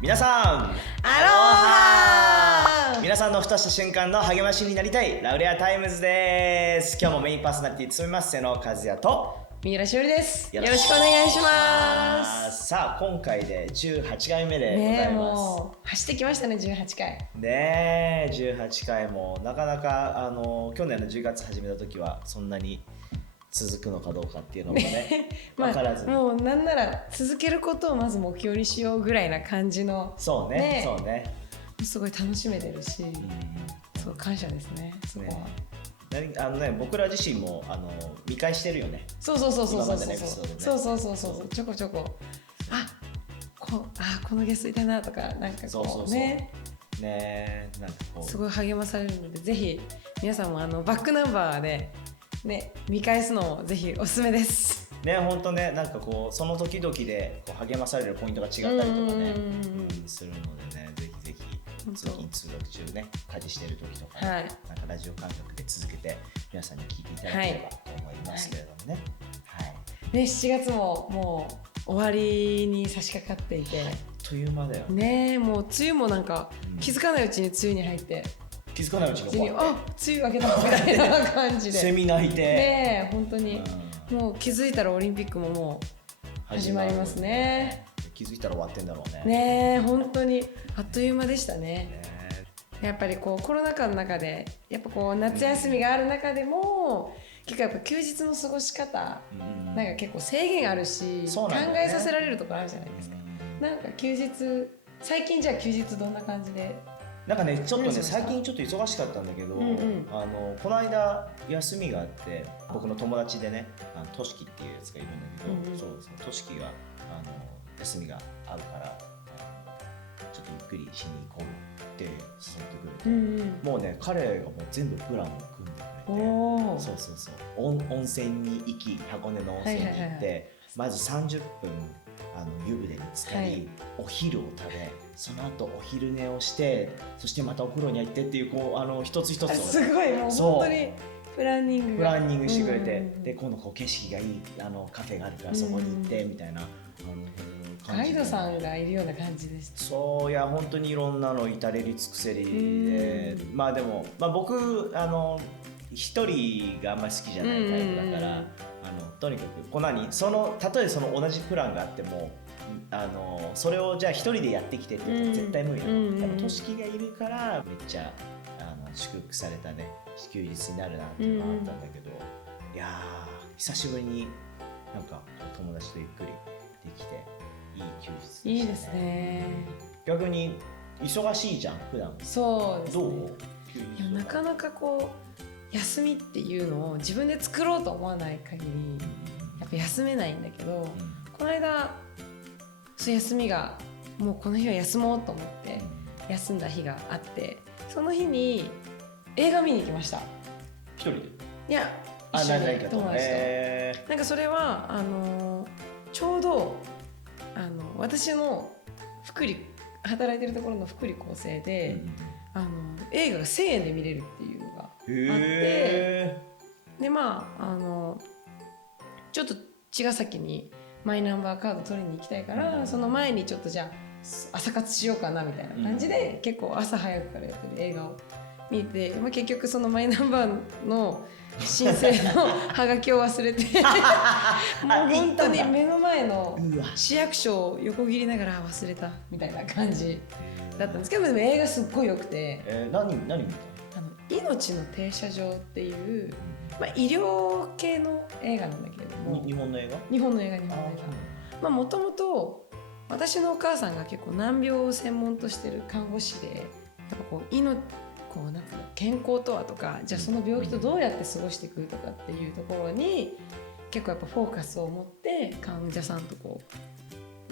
皆さんアロハ皆さんのふとした瞬間の励ましになりたいラウレアタイムズです。今日もメインパーソナリティ務めます瀬野和也と三浦しおりです。よろしくお願いします。さあ今回で18回目でございます。もう走ってきましたね、18回ねえ、18回もなかなか去年の10月始めた時はそんなに続くのかどうかっていうのもね分からず、もうなんなら続けることをまず目標にしようぐらいな感じのそうねそうね、すごい楽しめてるし、そう感謝ですね、そこは。僕ら自身も見返してるよね。そうちょこちょここのゲストいたなとか、なんかこうねなんかこうすごい励まされるので、ぜひ皆さんもバックナンバーでね見返すのもぜひおすすめですね。本当ね、なんかこうその時々でこう励まされるポイントが違ったりとかねするのでね、ぜひぜひ通勤通学中ね、家事してる時とか、ね、なんかラジオ感覚で続けて皆さんに聞いていただければと思いますけれどもね。ね、7月ももう終わりに差し掛かっていて、あっという間だよね。もう梅雨もなんか気づかないうちに梅雨に入って、気づかないうちに梅雨明けたみたいな感じでセミ鳴いてね、本当にもう気づいたらオリンピックももう始まりますね。気づいたら終わってんだろうね。ね、本当にあっという間でしたね。やっぱりこうコロナ禍の中でやっぱこう夏休みがある中でも結構やっぱ休日の過ごし方なんか結構制限あるし、考えさせられるところあるじゃないですか。なんか休日、最近じゃあ休日どんな感じで？なんかね、ちょっとね、最近ちょっと忙しかったんだけど、この間休みがあって、僕の友達でね、としきっていうやつがいるんだけど、そうですね、としきが休みが合うからちょっとゆっくりしに行こうって誘ってくれて、もうね、彼がもう全部プランを組んでくれて、温泉に行き、箱根の温泉に行って、まず30分湯船に浸かり、お昼を食べ、その後お昼寝をして、そしてまたお風呂に入ってっていうこう一つ一つをすごいもう本当にプランニングしてくれて、で今度こう景色がいいカフェがあるからそこに行ってみたいなガイドさんがいるような感じでした。そういや本当にいろんなの至れり尽くせりで、まあでも、僕一人があんまり好きじゃないタイプだから、とにかくたとえその同じプランがあってもそれをじゃあ一人でやってきてって言ったら絶対無理だ。としきがいるからめっちゃ祝福されたね休日になるなっていうのがあったんだけど、いやー久しぶりになんか友達とゆっくりできていい休日でしたね。いいですね。逆に忙しいじゃん普段。そうですね。どう？いやなかなかこう休みっていうのを自分で作ろうと思わない限りやっぱ休めないんだけど、この間そう休みがもうこの日は休もうと思って休んだ日があって、その日に映画見に行きました。一人で？いや一緒に友達と。なんかそれはちょうど私の働いてるところの福利厚生で、映画が1000円で見れるっていうのがあって、でちょっと茅ヶ崎にマイナンバーカード取りに行きたいから、その前にちょっとじゃあ朝活しようかなみたいな感じで、結構朝早くからやってる映画を見て、結局そのマイナンバーの申請のハガキを忘れてもう本当に目の前の市役所を横切りながら忘れたみたいな感じだったんですけど、でも映画すっごい良くて、何見た？命の停車場っていう、医療系の映画なんだけれども、日本の映画もともと私のお母さんが結構難病を専門としてる看護師で、やっぱこうなんていうの、健康とはとか、じゃあその病気とどうやって過ごしていくとかっていうところに結構やっぱフォーカスを持って患者さんと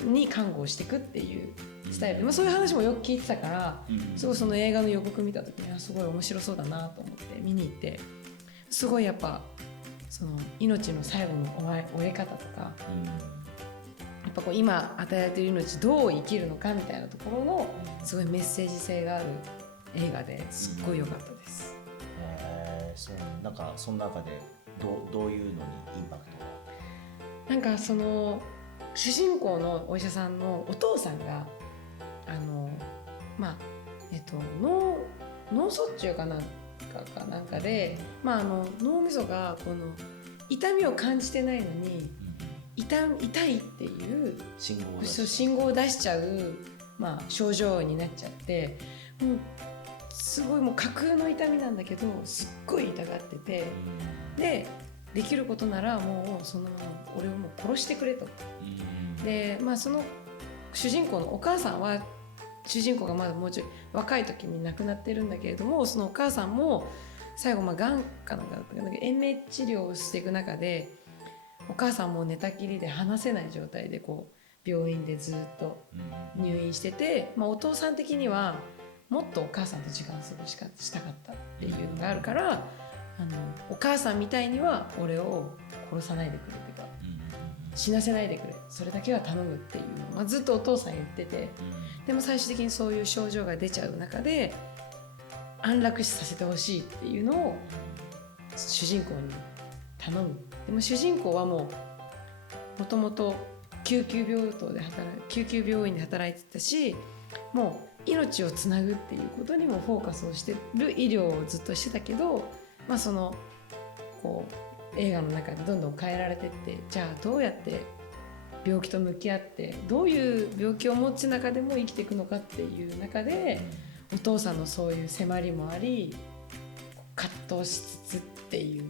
に看護をしていくっていうスタイルで、そういう話もよく聞いてたから、すごいその映画の予告見た時にはすごい面白そうだなと思って見に行って、すごいやっぱその命の最後の終え方とか、やっぱこう今与えられている命どう生きるのかみたいなところのすごいメッセージ性がある映画ですっごい良かったです。なんかその中でどういうのにインパクトが？なんかその主人公のお医者さんのお父さんがまあ脳卒中かなんかで、脳みそがこの痛みを感じてないのに痛いっていう信号を出しちゃう、症状になっちゃって、もうすごいもう架空の痛みなんだけどすっごい痛がってて、できることならもうそのまま俺をもう殺してくれと。でその主人公のお母さんは、主人公がまだもうちょい若い時に亡くなってるんだけれども、そのお母さんも最後がんかなんか延命治療をしていく中で、お母さんも寝たきりで話せない状態でこう病院でずっと入院してて、お父さん的にはもっとお母さんと時間を過ごしたかったっていうのがあるから、お母さんみたいには俺を殺さないでくれとか、死なせないでくれ、それだけは頼むっていうのを、ずっとお父さん言ってて、でも最終的にそういう症状が出ちゃう中で安楽死させてほしいっていうのを主人公に頼む。でも主人公はもともと救急病院で働いてたし、もう命をつなぐっていうことにもフォーカスをしてる医療をずっとしてたけど、そのこう映画の中でどんどん変えられてって、じゃあどうやって病気と向き合ってどういう病気を持つ中でも生きていくのかっていう中で、お父さんのそういう迫りもあり葛藤しつつっていう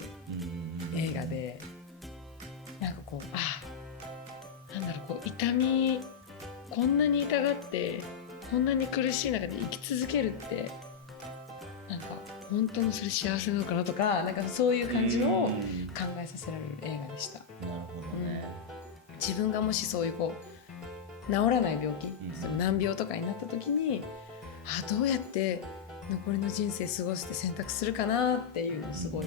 映画で、なんかこうなんだろう、こう痛み、こんなに痛がってこんなに苦しい中で生き続けるって、なんか本当のそれ幸せなのかなとか、なんかそういう感じのを考えさせられる映画でした。なるほどね。自分がもしそういうこう治らない病気、難病とかになった時に、どうやって残りの人生過ごして選択するかなっていう、すごい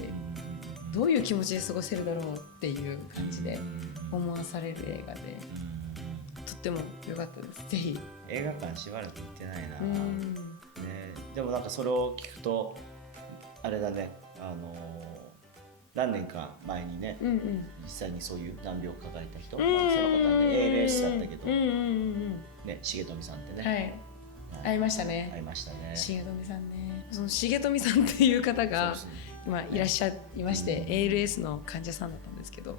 どういう気持ちで過ごせるだろうっていう感じで思わされる映画で、とっても良かったです。ぜひ。映画館しばらく行ってないな、でもなんかそれを聞くとあれだね、何年か前にね、実際にそういう難病を抱えた人、その方はね ALS だったけど、ね、重富さんってね、会いましたね。重富さんね。その重富さんっていう方が今いらっしゃいまして、ALS の患者さんだったんですけど、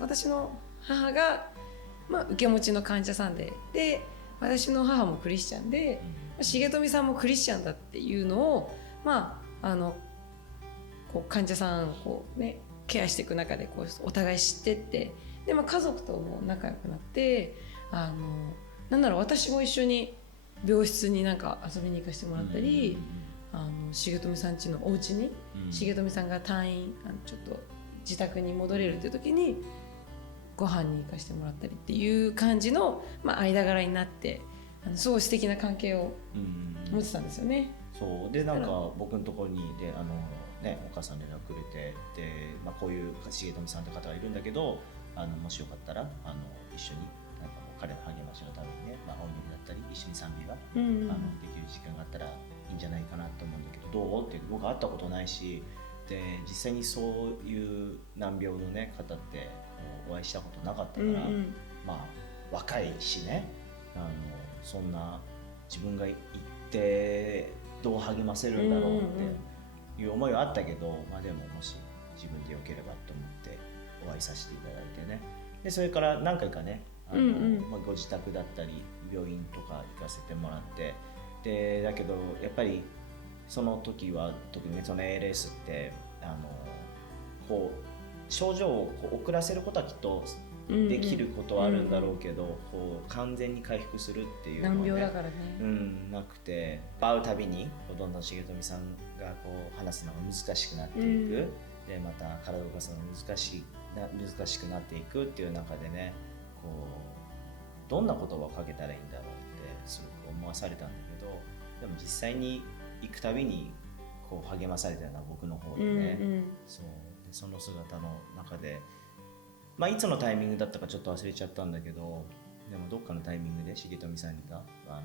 私の母が、受け持ちの患者さんで、私の母もクリスチャンで、重富さんもクリスチャンだっていうのを、こう患者さんをこう、ケアしていく中でこうお互い知ってって、で、家族とも仲良くなって、なんだろう、私も一緒に病室になんか遊びに行かせてもらったり、重富さん家のお家に、重富さんが退院、ちょっと自宅に戻れるっていう時にご飯に行かせてもらったりっていう感じの、間柄になって、すごい素敵な関係を持ってたんですよね。そうで、なんか僕のところにでお母さん連絡くれて、で、こういう重富さんって方がいるんだけど、もしよかったら一緒になんか彼の励ましのためにね、お祈りだったり一緒に賛美が、できる時間があったらいいんじゃないかなと思うんだけど、どうって僕会ったことないし、で実際にそういう難病の、方ってお会いしたことなかったから、若いしね、そんな自分が行ってどう励ませるんだろうっていう思いはあったけど、でももし自分でよければと思ってお会いさせていただいてね。でそれから何回かね、ご自宅だったり病院とか行かせてもらって、でだけどやっぱりその時は特にね、その ALS ってこう症状を遅らせることはきっとできることはあるんだろうけど、こう完全に回復するっていうのは、難病だからね、なくて、会うたびにどんどん重富さんがこう話すのが難しくなっていく、でまた体を動かすのが難しくなっていくっていう中でね、こうどんな言葉をかけたらいいんだろうってすごく思わされたんだけど、でも実際に行くたびにこう励まされたような僕の方でね、その姿の中で、いつのタイミングだったかちょっと忘れちゃったんだけど、でもどっかのタイミングで重富さんが言っ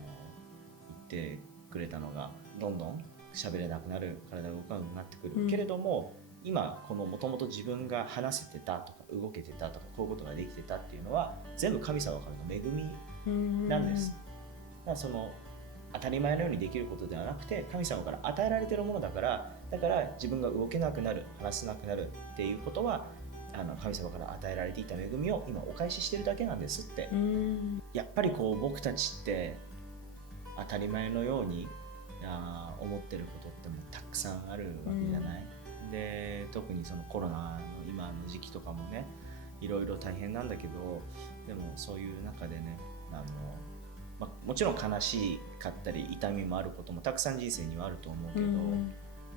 てくれたのが、どんどん喋れなくなる、体が動かなくなってくる、けれども今このもともと自分が話せてたとか動けてたとかこういうことができてたっていうのは全部神様からの恵みなんです、からその当たり前のようにできることではなくて、神様から与えられているものだから、だから自分が動けなくなる、話せなくなるっていうことは神様から与えられていた恵みを今お返ししてるだけなんですって。やっぱりこう僕たちって当たり前のように思ってることってもたくさんあるわけじゃない、で特にそのコロナの今の時期とかもね、いろいろ大変なんだけど、でもそういう中でね、もちろん悲しかったり痛みもあることもたくさん人生にはあると思うけど、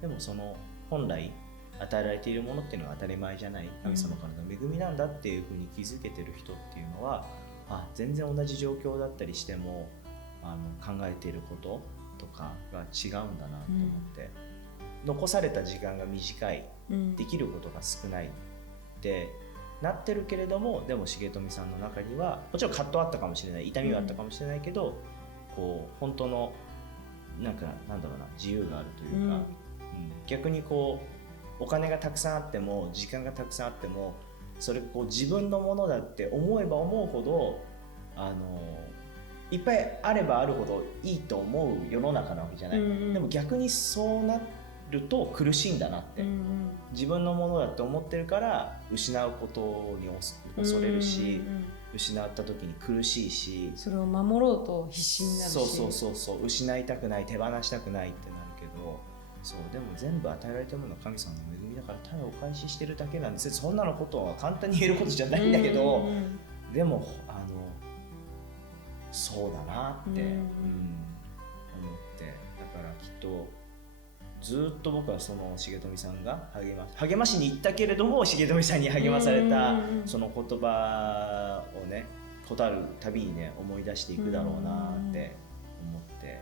でもその本来与えられているものっていうのは当たり前じゃない神様からの恵みなんだっていうふうに気づけてる人っていうのは、全然同じ状況だったりしても考えていることとかが違うんだなと思って、残された時間が短い、できることが少ないってなってるけれども、でも重富さんの中にはもちろん葛藤あったかもしれない、痛みはあったかもしれないけど、こう本当のなんだろうな、自由があるというか、逆にこうお金がたくさんあっても時間がたくさんあっても、それこう自分のものだって思えば思うほどいっぱいあればあるほどいいと思う世の中なわけじゃない、でも逆にそうなると苦しいんだなって、自分のものだって思ってるから失うことに恐れるし、失った時に苦しいし、それを守ろうと必死になるし、そう失いたくない、手放したくないってなるけど、でも全部与えられたものは神様の恵みだからただお返ししてるだけなんです。そんなのことは簡単に言えることじゃないんだけど、でもそうだなって、思って、だからきっとずっと僕はその重富さんが励ましに行ったけれども、重富さんに励まされたその言葉をね、ことあるたびにね思い出していくだろうなって思って、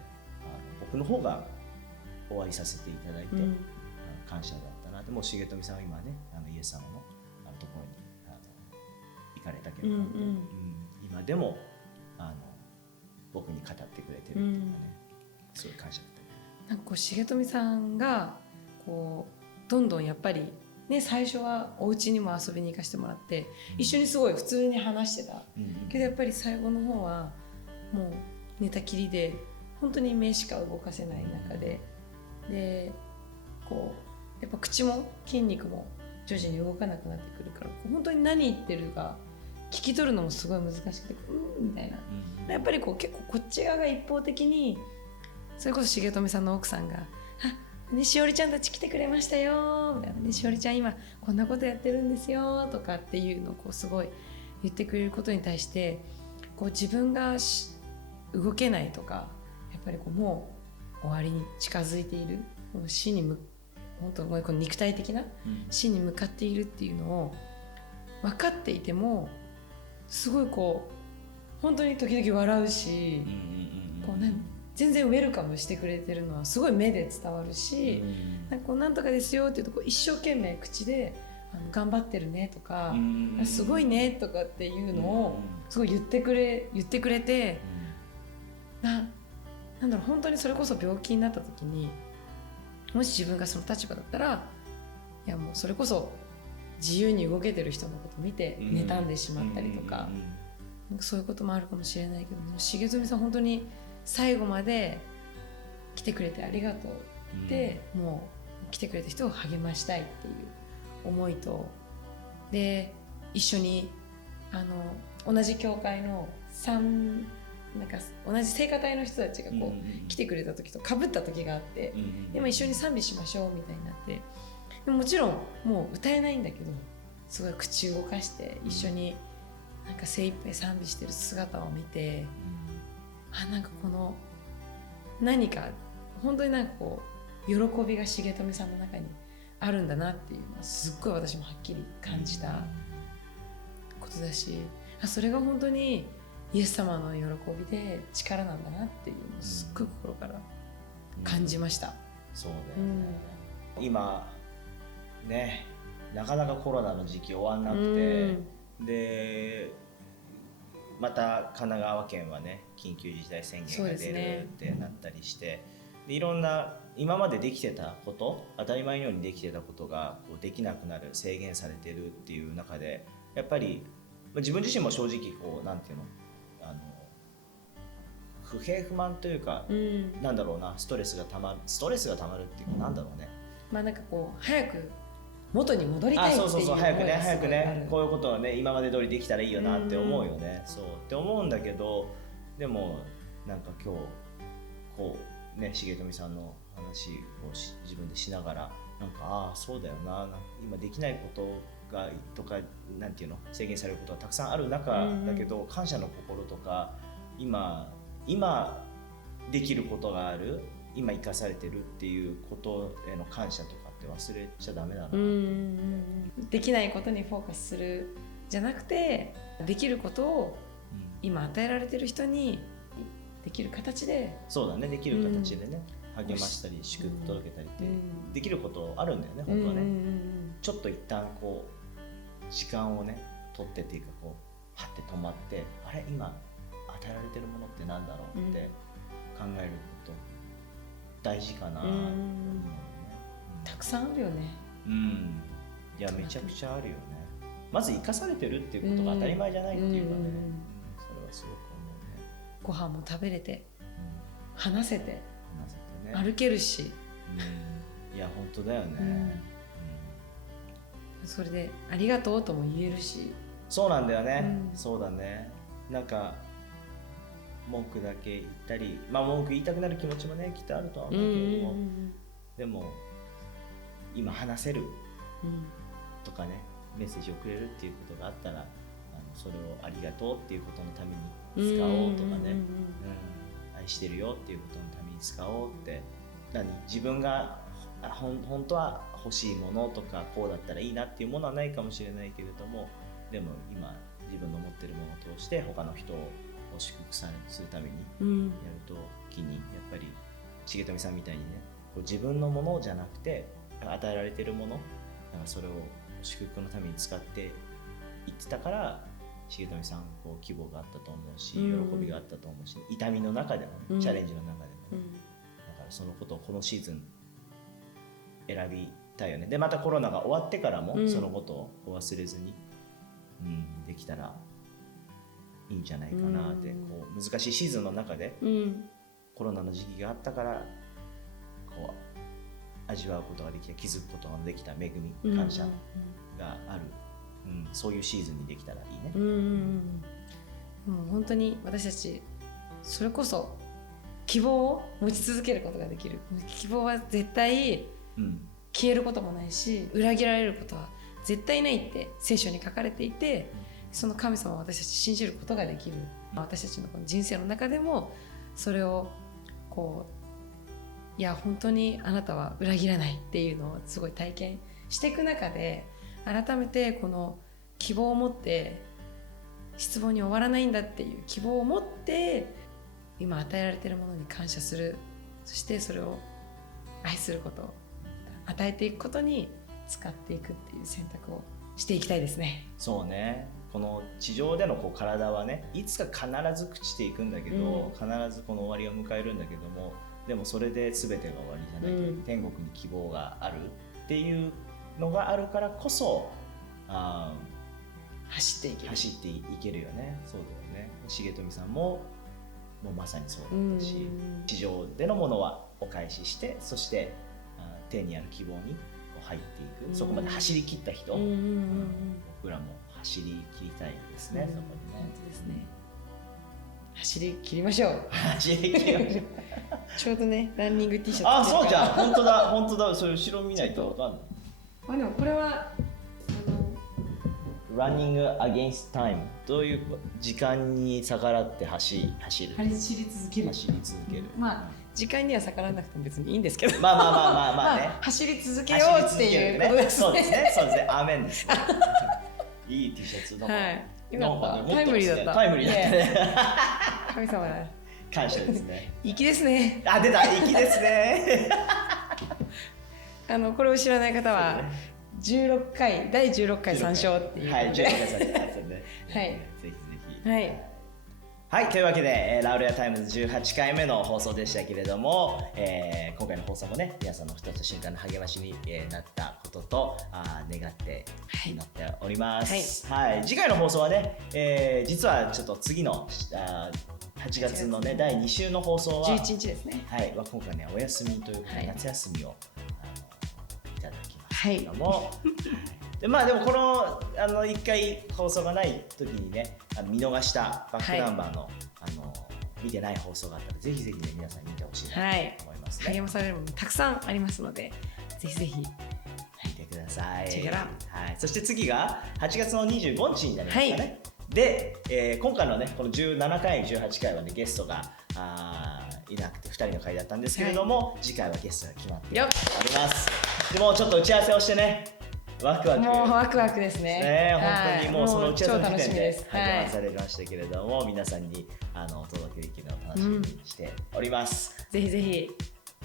僕の方がお会いさせていただいて、感謝だったなって。もう重富さんは今ねイエス様のところに行かれたけれども、今でも僕に語ってくれてるっていうかね、すごい感謝だった。なんかこう重富さんがこうどんどんやっぱりね、最初はお家にも遊びに行かせてもらって、一緒にすごい普通に話してた、けどやっぱり最後の方はもう寝たきりで本当に目しか動かせない中で、こうやっぱ口も筋肉も徐々に動かなくなってくるから、本当に何言ってるか聞き取るのもすごい難しくて、みたいな、やっぱりこう結構こっち側が一方的に、それこそ重富さんの奥さんが「ね、しおりちゃんたち来てくれましたよ」みたいな、ね「しおりちゃん今こんなことやってるんですよ」とかっていうのをこうすごい言ってくれることに対して、こう自分が動けないとか、やっぱりこうもう終わりに近づいている、もう死に本当にこの肉体的な死に向かっているっていうのを分かっていても、すごいこう本当に時々笑うし、こう全然ウェルカムしてくれてるのはすごい目で伝わるし、なんかこうなんとかですよっていうとこう一生懸命口で頑張ってるねとか、すごいねとかっていうのをすごい言ってくれて、なんだろう、本当にそれこそ病気になった時に、もし自分がその立場だったら、いやもうそれこそ自由に動けてる人のこと見て妬んでしまったりとか、そういうこともあるかもしれないけど、重富さん本当に最後まで来てくれてありがとうって、もう来てくれた人を励ましたいっていう思いと、で一緒に同じ教会のなんか同じ聖歌隊の人たちがこう来てくれた時とかぶった時があって、でも一緒に賛美しましょうみたいになって、でもちろんもう歌えないんだけど、すごい口動かして一緒になんか精一杯賛美してる姿を見て、なんかこの何か本当になんかこう喜びが重富さんの中にあるんだなっていうのはすっごい私もはっきり感じたことだし、それが本当にイエス様の喜びで力なんだなっていうのをすっごい心から感じました。そうだよね、今ね、なかなかコロナの時期終わんなくて、でまた神奈川県はね緊急事態宣言が出るってなったりして、でいろんな今までできてたこと、当たり前のようにできてたことがこうできなくなる、制限されてるっていう中で、やっぱり自分自身も正直こうなんていうの、不平不満というか、なんだろうな、ストレスがたまるっていうか、なんだろうね、まあなんかこう早く元に戻りたいっていう思いが早くねすごいある。こういうことはね今まで通りできたらいいよなって思うよね、そうって思うんだけど、でもなんか今日こうね重富さんの話を自分でしながら、なんかああそうだよな、今できないことがとかなんていうの制限されることがたくさんある中だけど、感謝の心とか今できることがある、今生かされてるっていうことへの感謝とかって忘れちゃダメだな。できないことにフォーカスするじゃなくて、できることを今与えられてる人にできる形で、そうだね、できる形でね、励ましたり祝福届けたりってできることあるんだよね、本当はね。ちょっと一旦こう時間をね取ってっていうか、こうはって止まって、あれ今与えられてるものってなんだろうって考えること大事かなって思うよね。たくさんあるよね。いやめちゃくちゃあるよね。まず生かされてるっていうことが当たり前じゃないっていうかね、それはすごく思うね。ご飯も食べれて、話せて、ね、歩けるし、いや本当だよね、それでありがとうとも言えるし。そうなんだよね、そうだね。なんか文句だけ言ったり、まあ文句言いたくなる気持ちもねきっとあるとは思うけれども、でも今話せるとかね、メッセージをくれるっていうことがあったら、それをありがとうっていうことのために使おうとかね、愛してるよっていうことのために使おうって、自分が本当は欲しいものとかこうだったらいいなっていうものはないかもしれないけれども、でも今自分の持ってるものを通して他の人を祝福するためにやるときに、やっぱり重富さんみたいにね、こう自分のものじゃなくて与えられてるもの、それを祝福のために使っていってたから、重富さんこう希望があったと思うし、喜びがあったと思うし、痛みの中でも、ね、チャレンジの中でも、ね、だからそのことをこのシーズン選びたいよね。でまたコロナが終わってからもそのことを忘れずに、できたらいいんじゃないかなって、こう難しいシーズンの中で、コロナの時期があったからこう味わうことができた、気づくことができた恵み、感謝がある、そういうシーズンにできたらいいね。もう本当に私たちそれこそ希望を持ち続けることができる。希望は絶対消えることもないし、裏切られることは絶対ないって聖書に書かれていて、その神様を私たち信じることができる。私たちのこの人生の中でもそれをこう、いや本当にあなたは裏切らないっていうのをすごい体験していく中で、改めてこの希望を持って、失望に終わらないんだっていう希望を持って今与えられているものに感謝する、そしてそれを愛すること、与えていくことに使っていくっていう選択をしていきたいですね。そうね、この地上でのこう体はね、いつか必ず朽ちていくんだけど、必ずこの終わりを迎えるんだけども、でもそれで全てが終わりじゃないけど、天国に希望があるっていうのがあるからこそ、走っていけるよね。そうだよね。重富さんもまさにそうだったし、地上でのものはお返しして、そして天にある希望に入っていく、そこまで走り切った人、僕らも走り切りたいですね。そこにね。本当ですね。走り切りましょう。走り切りましょう。ちょうどね、ランニング T シャツ。そうじゃん。本当だ。それ後ろ見ないと分かんない。でもこれはランニング against time どういう時間に逆らって走り続ける。まあ時間には逆らわなくても別にいいんですけど。まあね。走り続けようっていうことですね。そうですね。アーメンです。いい T シャツだ。はい。よかった。タイムリーだった。タイムリーだったね。神様だ。感謝ですね。粋ですね。出た、粋ですね。これを知らない方は第16回参照っていう。はい、16回参照ですね。はい。ぜひぜひ。はい。はい、というわけで、ラウレアタイムズ18回目の放送でしたけれども、今回の放送もね、皆さんの一つ瞬間の励ましになったことと願って祈っております。はい。次回の放送はね、実はちょっと次の8月のね第2週の放送は11日ですね。はい、今回ねお休みということで、はい夏休みをいただきまはいすけども、でまあでもこの1回放送がない時にね見逃したバックナンバーの、見てない放送があったらぜひぜひね皆さん見てほしいなと思いますね。励まされるものたくさんありますので、ぜひぜひ見てください。チェケラはい、そして次が8月の25日になりますかね。で、今回のねこの17回18回はねゲストがいなくて2人の回だったんですけれども、次回はゲストが決まっております。でもちょっと打ち合わせをしてねワクワク、もうワクワクですね。本当にもうその打ち合わせの時点ではい励まされましたけれども、皆さんにお届けできるのを楽しみにしております。ぜひぜひ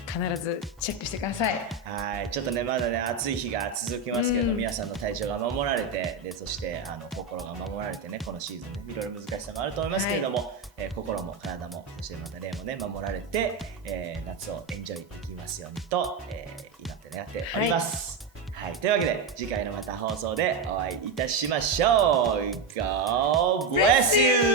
必ずチェックしてください。はい、ちょっとねまだね暑い日が続きますけど、皆さんの体調が守られて、でそして心が守られてね、このシーズンねいろいろ難しさもあると思いますけれども、心も体もそしてまた霊もね守られて、夏をエンジョイできますようにと、祈って願っております。はい、というわけで次回のまた放送でお会いいたしましょう。God bless you!